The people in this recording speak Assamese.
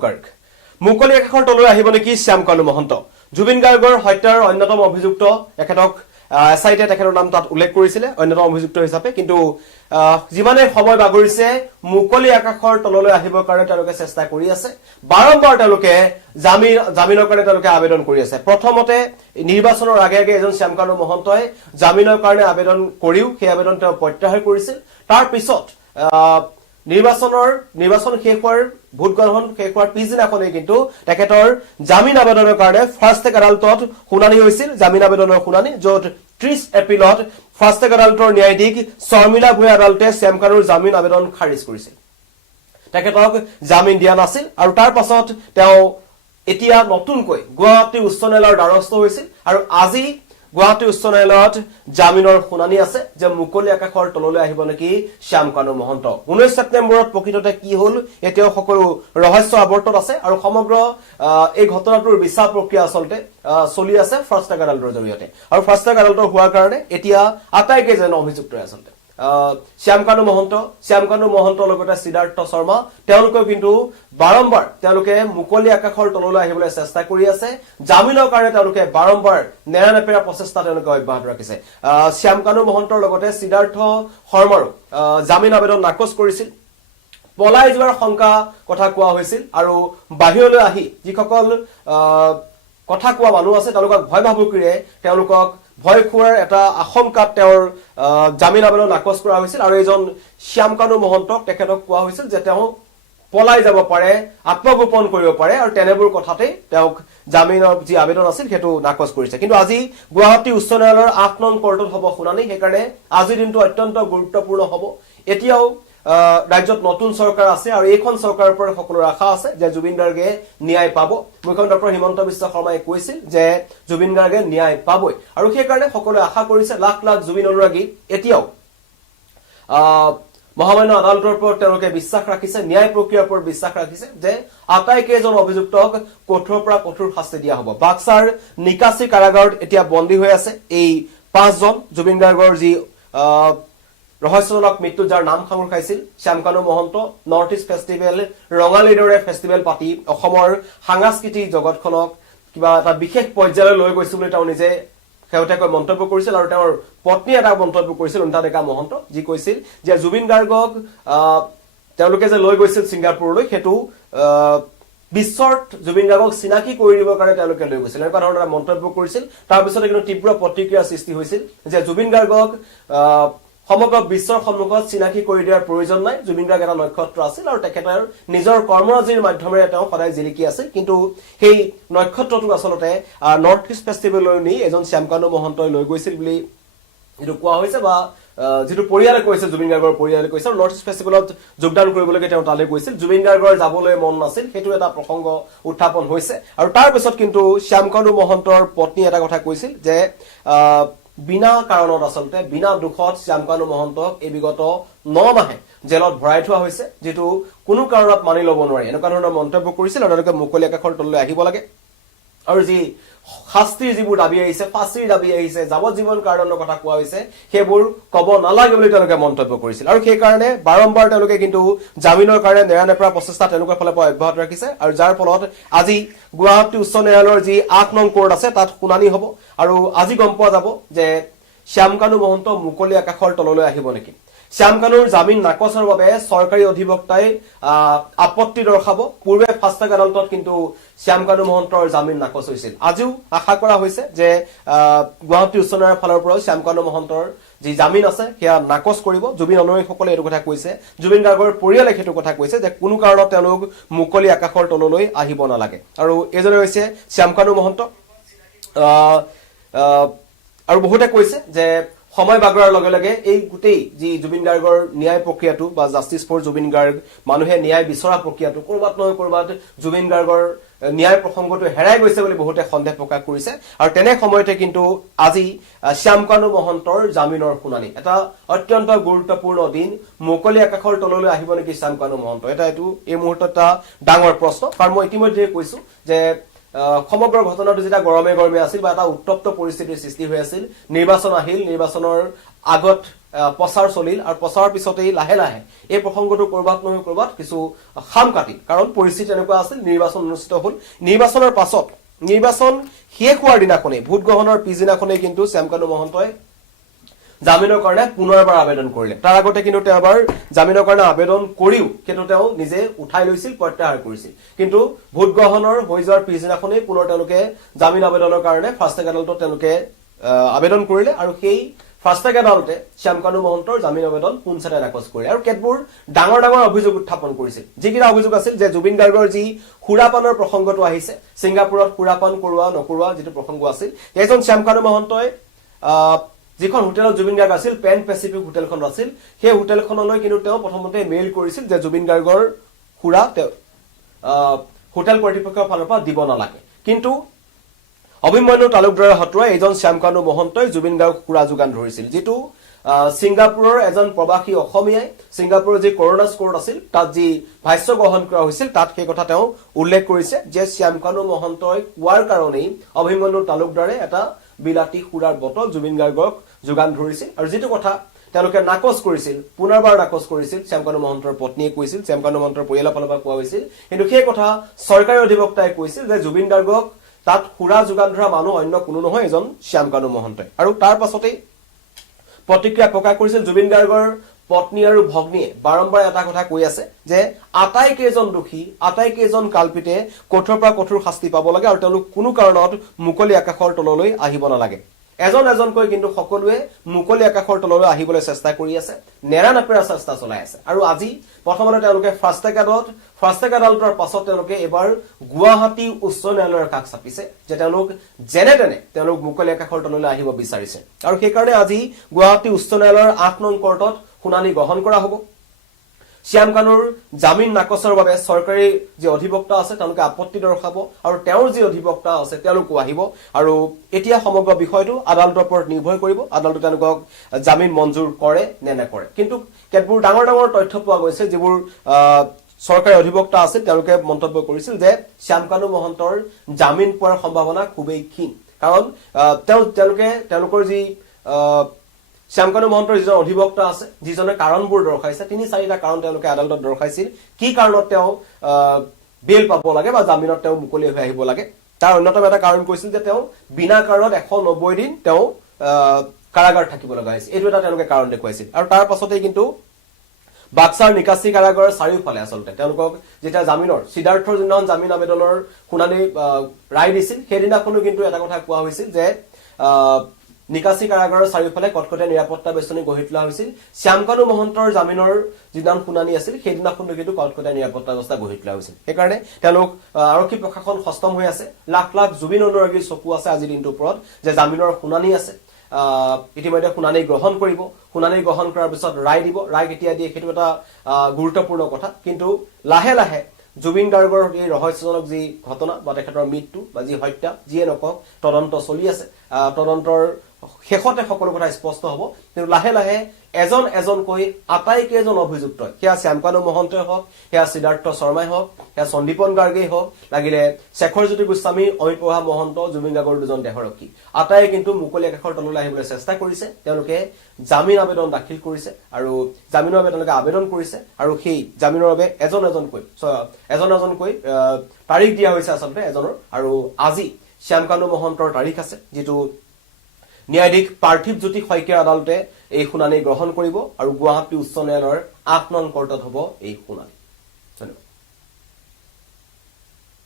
গাৰ্গ মুকলি আকাশৰ তললৈ আহিব নেকি শ্যামকানু মহন্ত জুবিন গাৰ্গৰ হত্যাৰ অন্যতম অভিযুক্ত একেটক এছআইটিয়ে তেখেতৰ নাম তাত উল্লেখ কৰিছিলে অন্যতম অভিযুক্ত হিচাপে কিন্তু যিমানে সময় বাগৰিছে মুকলি আকাশৰ তললৈ আহিবৰ কাৰণে তেওঁলোকে চেষ্টা কৰি আছে বাৰম্বাৰ তেওঁলোকে জামিনৰ কাৰণে তেওঁলোকে আবেদন কৰি আছে প্ৰথমতে নিৰ্বাচনৰ আগে আগে এজন শ্যামকানু মহন্তই জামিনৰ কাৰণে আবেদন কৰিও সেই আবেদন তেওঁ প্ৰত্যাহাৰ কৰিছিল তাৰ পিছত নিৰ্বাচন শেষ হোৱাৰ ভোট গ্ৰহণ শেষ হোৱাৰ পিছদিনাখনেই কিন্তু তেখেতৰ জামিন আবেদনৰ কাৰণে ফাৰ্ষ্ট ট্ৰেক আদালতত শুনানি হৈছিল জামিন আবেদনৰ শুনানি য'ত 30 এপ্ৰিলত ফাৰ্ষ্ট ট্ৰেক আদালতৰ ন্যায়াধীশ শৰ্মিলা ভূঞা আদালতে শ্যামকানুৰ জামিন আবেদন খাৰিজ কৰিছিল তেখেতক জামিন দিয়া নাছিল আৰু তাৰ পাছত তেওঁ এতিয়া নতুনকৈ গুৱাহাটী উচ্চ ন্যায়ালয়ৰ দ্বাৰস্থ হৈছিল আৰু আজি গুৱাহাটী উচ্চ ন্যায়ালয়ত জামিনৰ শুনানি আছে যে মুকলি আকাশৰ তললৈ আহিব নেকি শ্যামকানু মহন্ত 19 ছেপ্টেম্বৰত প্ৰকৃততে কি হল এতিয়াও সকলো ৰহস্য আৱৰ্তত আছে আৰু সমগ্ৰ এই ঘটনাটোৰ বিচাৰ প্ৰক্ৰিয়া আচলতে চলি আছে ফাৰ্ষ্ট ট্ৰেক আদালতৰ জৰিয়তে আৰু ফাৰ্ষ্ট ট্ৰেক আদালতৰ হোৱাৰ কাৰণে এতিয়া আটাইকেইজন অভিযুক্ত আচলতে শ্যামকানু মহন্তৰ লগতে সিদ্ধাৰ্থ শৰ্মা তেওঁলোকে কিন্তু বাৰম্বাৰ তেওঁলোকে মুকলি আকাশৰ তললৈ আহিবলৈ চেষ্টা কৰি আছে জামিনৰ কাৰণে তেওঁলোকে বাৰম্বাৰ নেৰানেপেৰা প্ৰচেষ্টা তেওঁলোকে অব্যাহত ৰাখিছে শ্যামকানু মহন্তৰ লগতে সিদ্ধাৰ্থ শৰ্মাৰো জামিন আবেদন নাকচ কৰিছিল পলাই যোৱাৰ শংকা কথা কোৱা হৈছিল আৰু বাহিৰলৈ আহি যিসকল কথা কোৱা মানুহ আছে তেওঁলোকক ভয় ভাবুকিৰে তেওঁলোকক ভয় খোৱাৰ এটা আশংকাত তেওঁৰ জামিন আবেদন নাকচ কৰা হৈছিল আৰু এজন শ্যামকানু মহন্তক তেখেতক কোৱা হৈছিল যে তেওঁ পলাই যাব পাৰে আত্মগোপন কৰিব পাৰে আৰু তেনেবোৰ কথাতে তেওঁক জামিনৰ যি আবেদন আছিল হেতু নাকচ কৰিছে কিন্তু আজি গুৱাহাটী উচ্চ ন্যায়ালয়ৰ 8 নং কোৰ্টত হ'ব শুনানি সেইকাৰণে আজিৰ দিনটো অত্যন্ত গুৰুত্বপূৰ্ণ হ'ব এতিয়াও ৰাজ্যত নতুন চৰকাৰ আছে আৰু এইখন চৰকাৰৰ পৰা সকলোৰ আশা আছে যে জুবিন গাৰ্গে ন্যায় পাব মুখ্যমন্ত্ৰী ডক্টৰ হিমন্ত বিশ্ব শৰ্মাই কৈছিল যে জুবিন গাৰ্গে ন্যায় পাবই আৰু সেই কাৰণে সকলোৱে আশা কৰিছে লাখ লাখ জুবিন অনুৰাগী এতিয়াও মহামান্য আদালতৰ ওপৰত তেওঁলোকে বিশ্বাস ৰাখিছে ন্যায় প্ৰক্ৰিয়াৰ ওপৰত বিশ্বাস ৰাখিছে যে আটাইকেইজন অভিযুক্তক কঠোৰৰ পৰা কঠোৰ শাস্তি দিয়া হ'ব বাক্সাৰ নিকাচি কাৰাগাৰত এতিয়া বন্দী হৈ আছে এই 5 জন জুবিন গাৰ্গৰ যি ৰহস্যজনক মৃত্যু যাৰ নাম খাঙুৰ খাইছিল Shyamkanu Mahanta north east festival ৰঙালীৰ দৰে ফেষ্টিভেল পাতি অসমৰ সাংস্কৃতিক জগতখনক কিবা এটা বিশেষ পৰ্যায়লৈ লৈ গৈছিল বুলি তেওঁ নিজে শেহতীয়াকৈ মন্তব্য কৰিছিল আৰু তেওঁৰ পত্নী এটা মন্তব্য কৰিছিল অনিতা ডেকা মহন্ত যি কৈছিল যে জুবিন গাৰ্গক তেওঁলোকে যে লৈ গৈছিল ছিংগাপুৰলৈ হেতু বিশ্বত জুবিন গাৰ্গক চিনাকি কৰি দিবৰ কাৰণে তেওঁলোকে লৈ গৈছিল এনেকুৱা ধৰণৰ মন্তব্য কৰিছিল তাৰ পিছতে কিন্তু তীব্ৰ প্ৰতিক্ৰিয়া সৃষ্টি হৈছিল যে জুবিন গাৰ্গক সমগ্ৰ বিশ্বৰ সন্মুখত চিনাকি কৰি দিয়াৰ প্ৰয়োজন নাই জুবিন গাৰ্গ এটা নক্ষত্ৰ আছিল আৰু তেখেতৰ নিজৰ কৰ্মৰাজিৰ মাধ্যমেৰে তেওঁ সদায় জিলিকি আছিল কিন্তু সেই নক্ষত্ৰটো আচলতে নৰ্থ ইষ্ট ফেষ্টিভেললৈ নি এজন শ্যামকানু মহন্তই লৈ গৈছিল বুলি যেটো কোৱা হৈছে বা যেটো পৰিয়ালে কৈছে জুবিন গাৰ্গৰ পৰিয়ালে কৈছে নৰ্থ ইষ্ট ফেষ্টিভেলত যোগদান কৰিবলৈ তেওঁ তালৈ গৈছিল জুবিন গাৰ্গৰ যাবলৈ মন নাছিল হেতু এটা প্ৰসংগ উত্থাপন হৈছে আৰু তাৰ পিছত কিন্তু শ্যামকানু মহন্তৰ পত্নী এটা কথা কৈছিল যে বিনা কাৰণত আচলতে বিনা দুখত শ্যামকানু মহন্তক এই বিগত 9 মাহে জেলত ভৰাই থোৱা হৈছে যেটো কোনো কাৰণত মানি ল'ব নোৱাৰি এনেকুৱা ধৰণৰ মন্তব্য কৰিছিল আৰু তেওঁলোকে মুকলি আকাশৰ তললৈ আহিব লাগে আৰু যি শাস্তিৰ যিবোৰ দাবী আহিছে ফাঁচীৰ দাবী আহিছে যাৱজ্জীৱন কাৰাদণ্ডৰ কথা কোৱা হৈছে সেইবোৰ কব নালাগে বুলি তেওঁলোকে মন্তব্য কৰিছিল আৰু সেই কাৰণে বাৰম্বাৰ তেওঁলোকে কিন্তু জামিনৰ কাৰণে নেৰানেপেৰা প্ৰচেষ্টা তেওঁলোকৰ ফালৰ পৰা অব্যাহত ৰাখিছে আৰু যাৰ ফলত আজি গুৱাহাটী উচ্চ ন্যায়ালয়ৰ যি 8 নং কোৰ্ট আছে তাত শুনানি হ'ব আৰু আজি গম পোৱা যাব যে শ্যামকানু মহন্ত মুকলি আকাশৰ তললৈ আহিব নেকি শ্যামকানুৰ জামিন নাকচৰ বাবে চৰকাৰী অধিবক্তাই আপত্তি দৰ্শাব পূৰ্বে ফাৰ্ষ্ট ট্ৰেক আদালতত কিন্তু শ্যামকানু মহন্তৰ জামিন নাকচ হৈছিল আজিও আশা কৰা হৈছে যে গুৱাহাটী উচ্চ ন্যায়ালয়ৰ ফালৰ পৰা শ্যামকানু মহন্তৰ যি জামিন আছে সেয়া নাকচ কৰিব জুবিন অনুৰাগীসকলে এইটো কথা কৈছে জুবিন গাৰ্গৰ পৰিয়ালে সেইটো কথা কৈছে যে কোনো কাৰণত তেওঁলোক মুকলি আকাশৰ তললৈ আহিব নালাগে আৰু এজনে হৈছে শ্যামকানু মহন্ত আৰু বহুতে কৈছে যে সময় বাগৰাৰ লগে লগে এই গুটেই যি জুবিন গাৰ্গৰ ন্যায় প্ৰক্ৰিয়াটো বা জাস্টিস ফৰ জুবিন গাৰ্গ মানুহে ন্যায় বিচৰা প্ৰক্ৰিয়াটো কৰবাত নহয় কৰবাত জুবিন গাৰ্গৰ ন্যায় প্ৰসংগটো হেৰাই গৈছে বুলি বহুতে সন্দেহ প্ৰকাশ কৰিছে আৰু তেনে সময়তে কিন্তু আজি শ্যামকানু মহন্তৰ জামিনৰ শুনানি এটা অত্যন্ত গুৰুত্বপূৰ্ণ দিন মুকলি আকাশৰ তললৈ আহিব নেকি শ্যামকানু মহন্ত এটা এইটো এই মুহূৰ্তত এটা ডাঙৰ প্ৰশ্ন কাৰণ মই ইতিমধ্যে কৈছো যে সমগ্ৰ ঘটনাটো যেটা গৰমে গৰমে আছিল বা এটা উত্তপ্ত পৰিস্থিতিৰ সৃষ্টি হৈ আছিল নিৰ্বাচন আহিল নিৰ্বাচনৰ আগত প্ৰচাৰ চলিল আৰু প্ৰচাৰৰ পিছতেই লাহে লাহে এই প্ৰসংগটো কৰবাত নহয় কৰবাত কিছু খাম কাটি কাৰণ পৰিস্থিতি এনেকুৱা আছিল নিৰ্বাচন অনুষ্ঠিত হ'ল নিৰ্বাচনৰ পাছত নিৰ্বাচন শেষ হোৱাৰ দিনাখনে ভোট গ্ৰহণৰ পিছদিনাখনে কিন্তু শ্যামকানু মহন্তই জামিনৰ কাৰণে পুনৰবাৰ আবেদন কৰিলে তাৰ আগতে কিন্তু তেওঁ এবাৰ জামিনৰ কাৰণে আবেদন কৰিও কিন্তু তেওঁ নিজে উঠাই লৈছিল প্ৰত্যাহাৰ কৰিছিল কিন্তু ভোট গ্ৰহণৰ হৈ যোৱাৰ পিছদিনাখনে পুনৰ তেওঁলোকে জামিন আবেদনৰ কাৰণে ফাষ্ট ট্ৰেক আদালতত তেওঁলোকে আবেদন কৰিলে আৰু সেই ফাষ্ট ট্ৰেক আদালতে শ্যামকানু মহন্তৰ জামিন আবেদন পুনচাতে নাকচ কৰিলে আৰু কেতবোৰ ডাঙৰ ডাঙৰ অভিযোগ উত্থাপন কৰিছিল যিকিটা অভিযোগ আছিল যে জুবিন গাৰ্গৰ যি সুৰাপানৰ প্ৰসংগটো আহিছে ছিংগাপুৰত সুৰাপান কৰোৱা নকৰোৱা যিটো প্ৰসংগ আছিল এজন শ্যামকানু মহন্তই যিখন হোটেলত জুবিন গাৰ্গ আছিল পেন পেচিফিক হোটেলখন আছিল সেই হোটেলখনলৈ কিন্তু তেওঁ প্ৰথমতে মেইল কৰিছিল যে জুবিন গাৰ্গৰ সুৰা হোটেল কৰ্তৃপক্ষৰ ফালৰ পৰা দিব নালাগে কিন্তু অভিমন্যু তালুকদাৰৰ হতুৱাই এজন শ্যামকানু মহন্তই জুবিন গাৰ্গক সুৰা যোগান ধৰিছিল যিটো ছিংগাপুৰৰ এজন প্ৰবাসী অসমীয়াই ছিংগাপুৰৰ যি কৰোনা স্কোৰ আছিল তাত যি ভাষ্য গ্ৰহণ কৰা হৈছিল তাত সেই কথা তেওঁ উল্লেখ কৰিছে যে শ্যামকানু মহন্তই কোৱাৰ কাৰণেই অভিমন্যু তালুকদাৰে এটা বিলাতী সুৰাৰ বটল জুবিন গাৰ্গক যোগান ধৰিছিল আৰু যিটো কথা তেওঁলোকে নাকচ কৰিছিল পুনৰবাৰ নাকচ কৰিছিল শ্যামকানু মহন্তৰ পত্নীয়ে কৈছিল শ্যামকানু মহন্তৰ পৰিয়ালৰ ফালৰ পৰা কোৱা হৈছিল কিন্তু সেই কথা চৰকাৰী অধিবক্তাই কৈছিল যে জুবিন গাৰ্গক তাত সুৰা যোগান ধৰা মানুহ অন্য কোনো নহয় এজন শ্যামকানু মহন্তই আৰু তাৰ পাছতেই প্ৰতিক্ৰিয়া প্ৰকাশ কৰিছিল জুবিন গাৰ্গৰ পত্নী আৰু ভগ্নীয়ে বাৰম্বাৰ এটা কথা কৈ আছে যে আটাইকেইজন দোষী আটাইকেইজন কালপিতে কঠোৰ পৰা কঠোৰ শাস্তি পাব লাগে আৰু তেওঁলোক কোনো কাৰণত মুকলি আকাশৰ তললৈ আহিব নালাগে এজন এজনকৈ কিন্তু সকলোৱে মুকলি আকাশৰ তললৈ আহিবলৈ চেষ্টা কৰি আছে নেৰা নেপেৰা চেষ্টা চলাই আছে আৰু আজি প্ৰথমতে তেওঁলোকে ফাষ্ট ট্ৰেক আদালতৰ পাছত তেওঁলোকে এবাৰ গুৱাহাটী উচ্চ ন্যায়ালয়ৰ কাষ চাপিছে যে তেওঁলোক যেনে তেনে তেওঁলোক মুকলি আকাশৰ তললৈ আহিব বিচাৰিছে আৰু সেই কাৰণে আজি গুৱাহাটী উচ্চ ন্যায়ালয়ৰ ৮ নং কোৰ্টত শুনানি গ্ৰহণ কৰা হ'ব শ্যামকানুৰ জামিন নাকচৰ বাবে চৰকাৰী যি অধিবক্তা আছে তেওঁলোকে আপত্তি দৰ্শাব আৰু তেওঁৰ যি অধিবক্তা আছে তেওঁলোকো আহিব আৰু এতিয়া সমগ্ৰ বিষয়টো আদালতৰ ওপৰত নিৰ্ভৰ কৰিব আদালতে তেওঁলোকক জামিন মঞ্জুৰ কৰে নে নকৰে কিন্তু কেতবোৰ ডাঙৰ ডাঙৰ তথ্য পোৱা গৈছে যিবোৰ চৰকাৰী অধিবক্তা আছিল তেওঁলোকে মন্তব্য কৰিছিল যে শ্যামকানু মহন্তৰ জামিন পোৱাৰ সম্ভাৱনা খুবেই ক্ষীণ কাৰণ তেওঁলোকৰ যি শ্যামকানু মহন্তৰ যিজন অধিবক্তা আছে যিজনে কাৰণবোৰ দৰ্শাইছে ৩-৪টা কাৰণ তেওঁলোকে আদালতত দৰ্শাইছিল কি কাৰণত তেওঁ বেল পাব লাগে বা জামিনত তেওঁ মুকলি হৈ আহিব লাগে তাৰ অন্যতম এটা কাৰণ কৈছিল যে তেওঁ বিনা কাৰণত ১৯০ দিন তেওঁ কাৰাগাৰ থাকিব লগা হৈছিল এইটো এটা তেওঁলোকে কাৰণ দেখুৱাইছিল আৰু তাৰ পাছতেই কিন্তু বাক্সাৰ নিকাচি কাৰাগাৰৰ চাৰিওফালে আচলতে তেওঁলোকক যেতিয়া জামিনৰ সিদ্ধাৰ্থৰ যোনখন জামিন আবেদনৰ শুনানি ৰায় দিছিল সেইদিনাখনো কিন্তু এটা কথা কোৱা হৈছিল যে নিকাচি কাৰাগাৰৰ চাৰিওফালে কটকটীয়া নিৰাপত্তা বেষ্টনী গঢ়ি তোলা হৈছিল শ্যামকানু মহন্তৰ জামিনৰ যিদিনা শুনানি আছিল সেইদিনাখনো কিন্তু কটকটীয়া নিৰাপত্তা ব্যৱস্থা গঢ়ি তোলা হৈছিল সেইকাৰণে তেওঁলোক আৰক্ষী প্ৰশাসন সষ্টম হৈ আছে লাখ লাখ জুবিন অনুৰাগীৰ চকু আছে আজিৰ দিনটোৰ ওপৰত যে জামিনৰ শুনানি আছে ইতিমধ্যে শুনানি গ্ৰহণ কৰিব শুনানি গ্ৰহণ কৰাৰ পিছত ৰায় দিব ৰায় কেতিয়া দিয়ে সেইটো এটা গুৰুত্বপূৰ্ণ কথা কিন্তু লাহে লাহে জুবিন গাৰ্গৰ এই ৰহস্যজনক যি ঘটনা বা তেখেতৰ মৃত্যু বা যি হত্যা যিয়ে নকওক তদন্ত চলি আছে তদন্তৰ শেষতে সকলো কথা স্পষ্ট হ'ব কিন্তু লাহে লাহে এজন এজনকৈ আটাইকেইজন অভিযুক্ত সেয়া শ্যামকানু মহন্তই হওক সেয়া সিদ্ধাৰ্থ শৰ্মাই হওক সেয়া সন্দীপন গাৰ্গেই হওক লাগিলে শেখৰ জ্যোতি গোস্বামী অমিত প্ৰভা মহন্ত জুবিন গাৰ্গৰ দুজন দেহৰক্ষী আটাই কিন্তু মুকলি আকাশৰ তললৈ আহিবলৈ চেষ্টা কৰিছে তেওঁলোকে জামিন আবেদন দাখিল কৰিছে আৰু জামিনৰ বাবে তেওঁলোকে আবেদন কৰিছে আৰু সেই জামিনৰ বাবে এজন এজনকৈ তাৰিখ দিয়া হৈছে আচলতে এজনৰ আৰু আজি শ্যামকানু মহন্তৰ তাৰিখ আছে যিটো ন্যায়াধীশ পাৰ্থিৱ জ্যোতি শইকীয়াৰ আদালতে এই শুনানি গ্ৰহণ কৰিব আৰু গুৱাহাটী উচ্চ ন্যায়ালয়ৰ ৮ নং কোৰ্টত হ'ব এই শুনানি